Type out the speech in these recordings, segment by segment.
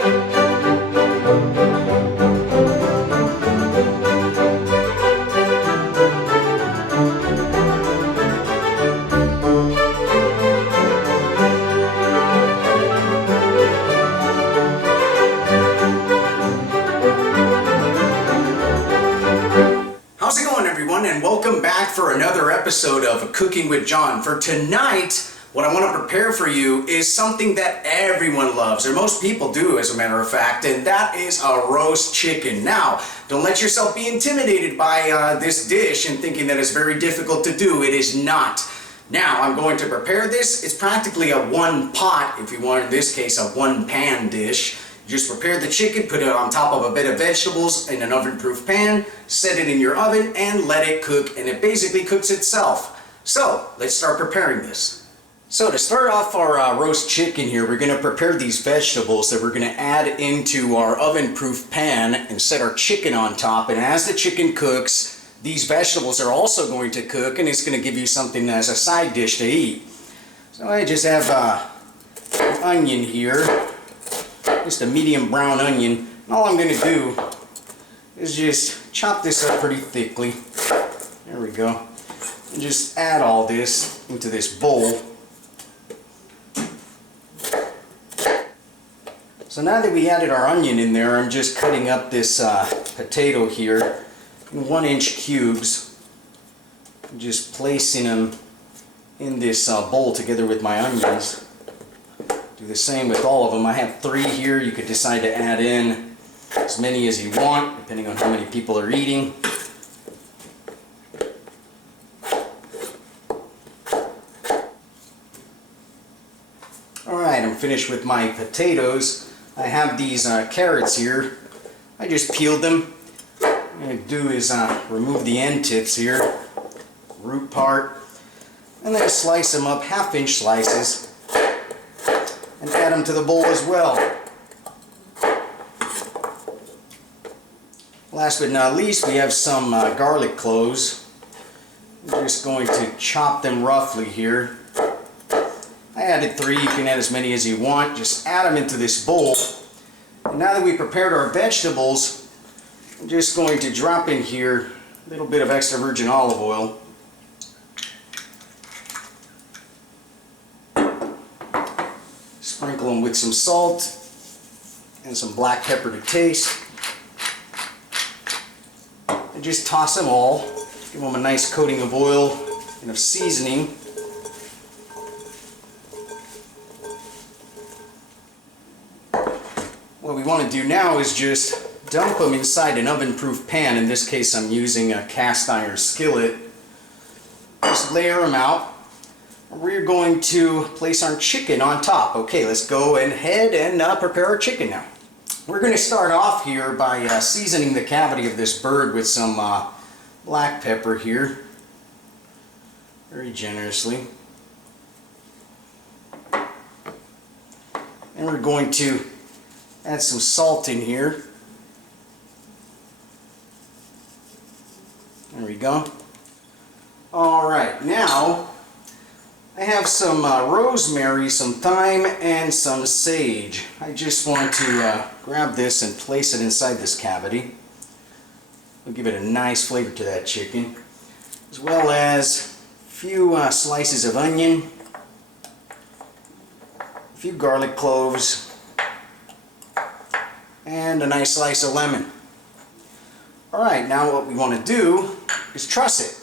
How's it going, everyone, and welcome back for another episode of Cooking with John. For tonight, what I want to prepare for you is something that everyone loves, or most people do as a matter of fact, and that is a roast chicken. Now, don't let yourself be intimidated by this dish and thinking that it's very difficult to do. It is not. Now, I'm going to prepare this. It's practically a one pot, if you want, in this case, a one pan dish. Just prepare the chicken, put it on top of a bit of vegetables in an oven-proof pan, set it in your oven, and let it cook, and it basically cooks itself. So, let's start preparing this. So to start off our roast chicken here, we're going to prepare these vegetables that we're going to add into our oven-proof pan and set our chicken on top. And as the chicken cooks, these vegetables are also going to cook, and it's going to give you something as a side dish to eat. So I just have an onion here. Just a medium brown onion. And all I'm going to do is just chop this up pretty thickly. There we go. And just add all this into this bowl. So now that we added our onion in there, I'm just cutting up this potato here in 1-inch cubes. Just placing them in this bowl together with my onions. Do the same with all of them. I have 3 here. You could decide to add in as many as you want, depending on how many people are eating. Alright, I'm finished with my potatoes. I have these carrots here. I just peeled them. What I'm going to do is remove the end tips here, root part, and then slice them up 1/2-inch slices. And add them to the bowl as well. Last but not least, we have some garlic cloves. I'm just going to chop them roughly here. I added 3, you can add as many as you want. Just add them into this bowl. And now that we prepared our vegetables, I'm just going to drop in here a little bit of extra virgin olive oil. Sprinkle them with some salt and some black pepper to taste. And just toss them all. Give them a nice coating of oil and of seasoning. What we want to do now is just dump them inside an oven-proof pan. In this case, I'm using a cast iron skillet. Just layer them out. We're going to place our chicken on top. Okay, let's go ahead and prepare our chicken now. We're going to start off here by seasoning the cavity of this bird with some black pepper here, very generously. And we're going to add some salt in here. There we go. Alright, now I have some rosemary, some thyme, and some sage. I just want to grab this and place it inside this cavity. It'll give it a nice flavor to that chicken. As well as a few slices of onion, a few garlic cloves, and a nice slice of lemon. Alright, now what we want to do is truss it.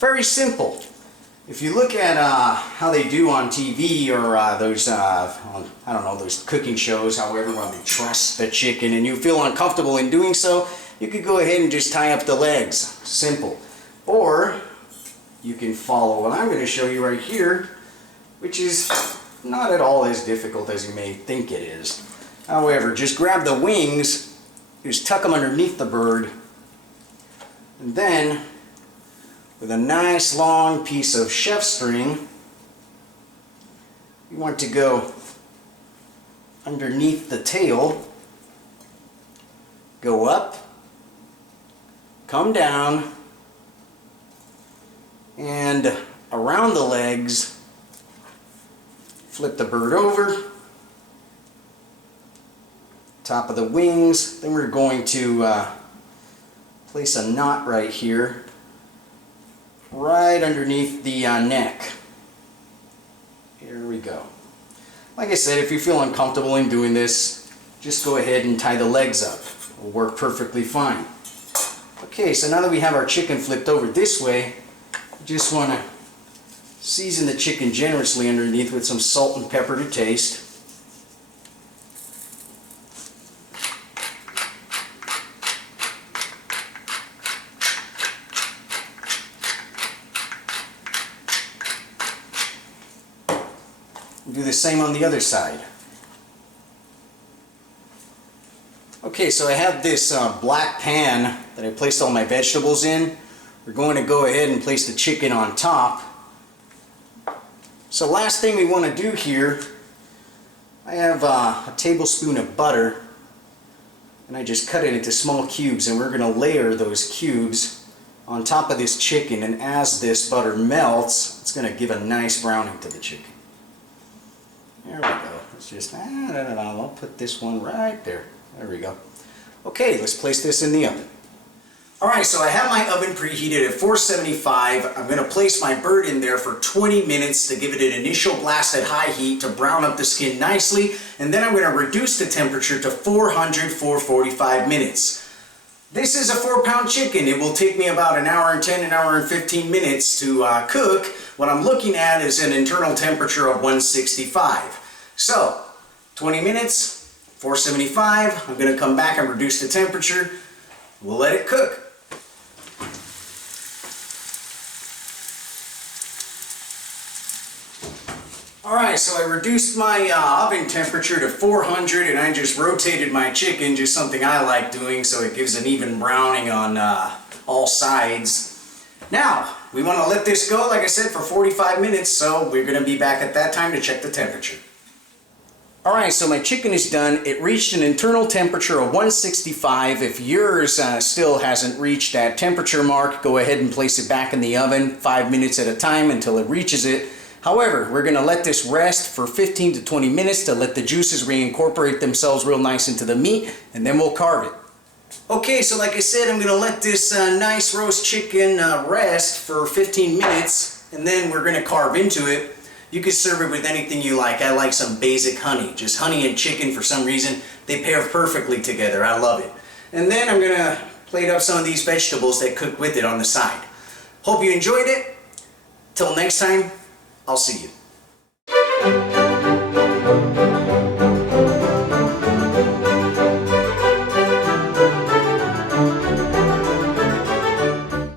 Very simple. If you look at how they do on TV or those, I don't know, those cooking shows, however, when they truss the chicken and you feel uncomfortable in doing so, you could go ahead and just tie up the legs. Simple. Or you can follow what I'm going to show you right here, which is not at all as difficult as you may think it is. However, just grab the wings, just tuck them underneath the bird, and then with a nice long piece of chef string, you want to go underneath the tail, go up, come down, and around the legs, flip the bird over, top of the wings. Then we're going to place a knot right here, right underneath the neck. Here we go. Like I said, if you feel uncomfortable in doing this, just go ahead and tie the legs up. It will work perfectly fine. Okay, so now that we have our chicken flipped over this way, you just want to season the chicken generously underneath with some salt and pepper to taste. Do the same on the other side. Okay, so I have this black pan that I placed all my vegetables in. We're going to go ahead and place the chicken on top. So last thing we want to do here, I have a tablespoon of butter, and I just cut it into small cubes, and we're going to layer those cubes on top of this chicken, and as this butter melts, it's going to give a nice browning to the chicken. There we go. Let's just, I'll put this one right there. There we go. Okay, let's place this in the oven. Alright, so I have my oven preheated at 475. I'm going to place my bird in there for 20 minutes to give it an initial blast at high heat to brown up the skin nicely, and then I'm going to reduce the temperature to 400 for 45 minutes. This is a 4-pound chicken. It will take me about an hour and 10, an hour and 15 minutes to cook. What I'm looking at is an internal temperature of 165. So, 20 minutes, 475. I'm going to come back and reduce the temperature. We'll let it cook. Alright, so I reduced my oven temperature to 400, and I just rotated my chicken, just something I like doing so it gives an even browning on all sides. Now, we want to let this go, like I said, for 45 minutes, so we're going to be back at that time to check the temperature. Alright, so my chicken is done. It reached an internal temperature of 165. If yours still hasn't reached that temperature mark, go ahead and place it back in the oven 5 minutes at a time until it reaches it. However, we're going to let this rest for 15 to 20 minutes to let the juices reincorporate themselves real nice into the meat, and then we'll carve it. Okay, so like I said, I'm going to let this nice roast chicken rest for 15 minutes, and then we're going to carve into it. You can serve it with anything you like. I like some basic honey. Just honey and chicken, for some reason, they pair perfectly together. I love it. And then I'm going to plate up some of these vegetables that cook with it on the side. Hope you enjoyed it. Till next time, I'll see you.